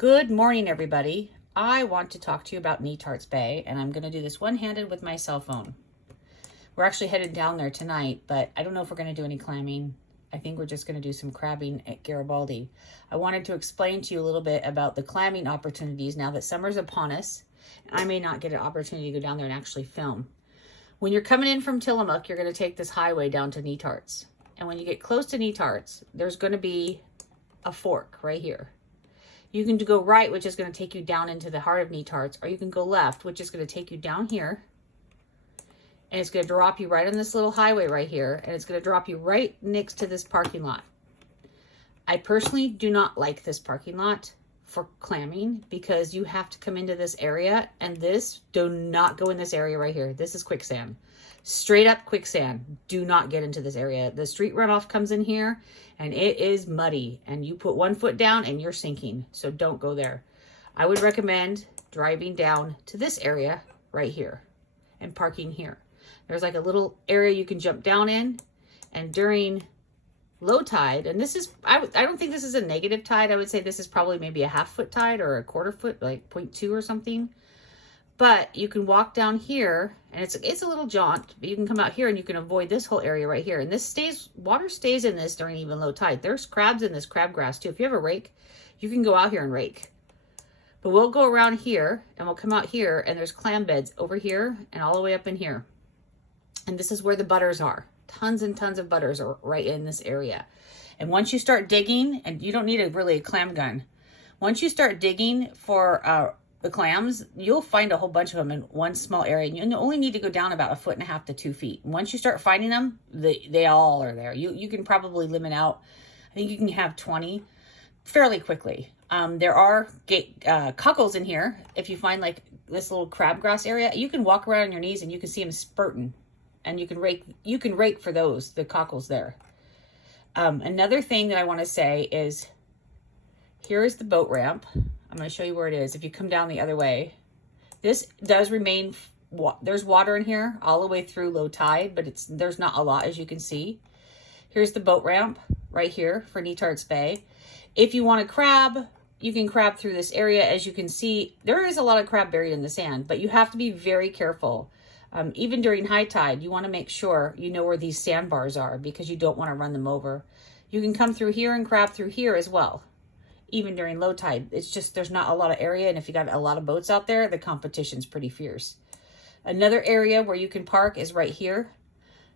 Good morning, everybody. I want to talk to you about Netarts Bay, and I'm going to do this one-handed with my cell phone. We're actually headed down there tonight, but I don't know if we're going to do any clamming. I think we're just going to do some crabbing at Garibaldi. I wanted to explain to you a little bit about the clamming opportunities now that summer's upon us. I may not get an opportunity to go down there and actually film. When you're coming in from Tillamook, you're going to take this highway down to Netarts. And when you get close to Netarts, there's going to be a fork right here. You can go right, which is going to take you down into the heart of Netarts, or you can go left, which is going to take you down here. And it's going to drop you right on this little highway right here, and it's going to drop you right next to this parking lot. I personally do not like this parking lot for clamming because you have to come into this area, and do not go in this area right here. This is quicksand. Straight up quicksand. Do not get into this area. The street runoff comes in here and it is muddy, and you put one foot down and you're sinking. So don't go there. I would recommend driving down to this area right here and parking here. There's like a little area you can jump down in, and during low tide, and this is, I don't think this is a negative tide. I would say this is probably maybe a half-foot tide or a quarter-foot, like 0.2 or something. But you can walk down here, and it's a little jaunt, but you can come out here and you can avoid this whole area right here. And water stays in this during even low tide. There's crabs in this crabgrass too. If you have a rake, you can go out here and rake. But we'll go around here and we'll come out here, and there's clam beds over here and all the way up in here. And this is where the butters are. Tons and tons of butters are right in this area. And once you start digging, and you don't need really a clam gun. Once you start digging for the clams, you'll find a whole bunch of them in one small area. And you only need to go down about 1.5 feet to 2 feet. And once you start finding them, they all are there. You can probably limit out. I think you can have 20 fairly quickly. There are cockles in here. If you find like this little crabgrass area, you can walk around on your knees and you can see them spurting. And you can rake for those, the cockles there. Another thing that I want to say is, here is the boat ramp. I'm going to show you where it is. If you come down the other way, this does remain, there's water in here all the way through low tide, but there's not a lot, as you can see. Here's the boat ramp right here for Netarts Bay. If you want to crab, you can crab through this area. As you can see, there is a lot of crab buried in the sand, but you have to be very careful. Even during high tide, you want to make sure you know where these sandbars are, because you don't want to run them over. You can come through here and crab through here as well. Even during low tide, it's just there's not a lot of area, and if you got a lot of boats out there, the competition's pretty fierce. Another area where you can park is right here.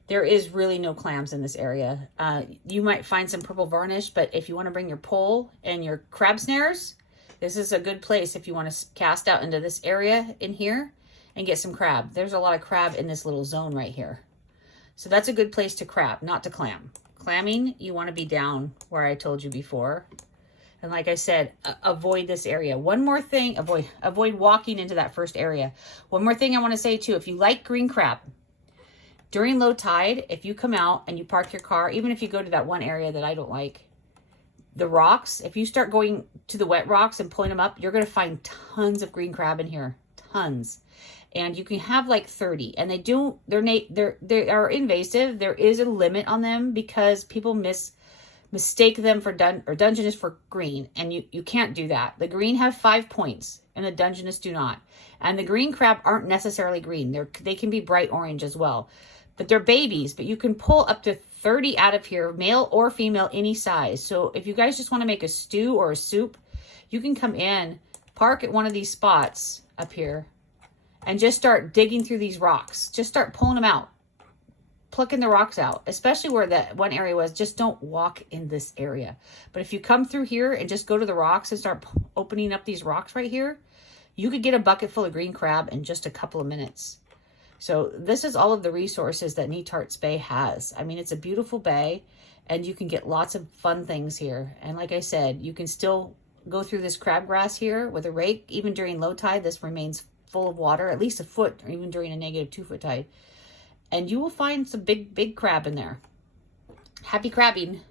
There is really no clams in this area. You might find some purple varnish, but if you want to bring your pole and your crab snares, this is a good place if you want to cast out into this area in here and get some crab. There's a lot of crab in this little zone right here. So that's a good place to crab, not to clam. Clamming, you want to be down where I told you before. And like I said, avoid this area. One more thing, avoid walking into that first area. One more thing I want to say too, if you like green crab, during low tide, if you come out and you park your car, even if you go to that one area that I don't like, the rocks, if you start going to the wet rocks and pulling them up, you're going to find tons of green crab in here, tons. And you can have like 30, and they are invasive. There is a limit on them because people mistake them for Dungeness for green, and you can't do that. The green have 5 points and the Dungeness do not. And the green crab aren't necessarily green. They can be bright orange as well, but they're babies. But you can pull up to 30 out of here, male or female, any size. So if you guys just want to make a stew or a soup, you can come in, park at one of these spots up here, and just start digging through these rocks. Just start pulling them out, plucking the rocks out, especially where that one area was. Just don't walk in this area. But if you come through here and just go to the rocks and start opening up these rocks right here, you could get a bucket full of green crab in just a couple of minutes. So this is all of the resources that Netarts Bay has. I mean, it's a beautiful bay, and you can get lots of fun things here. And like I said, you can still go through this crabgrass here with a rake. Even during low tide, this remains full of water, at least a foot, or even during a negative 2 foot tide. And you will find some big crab in there. Happy crabbing.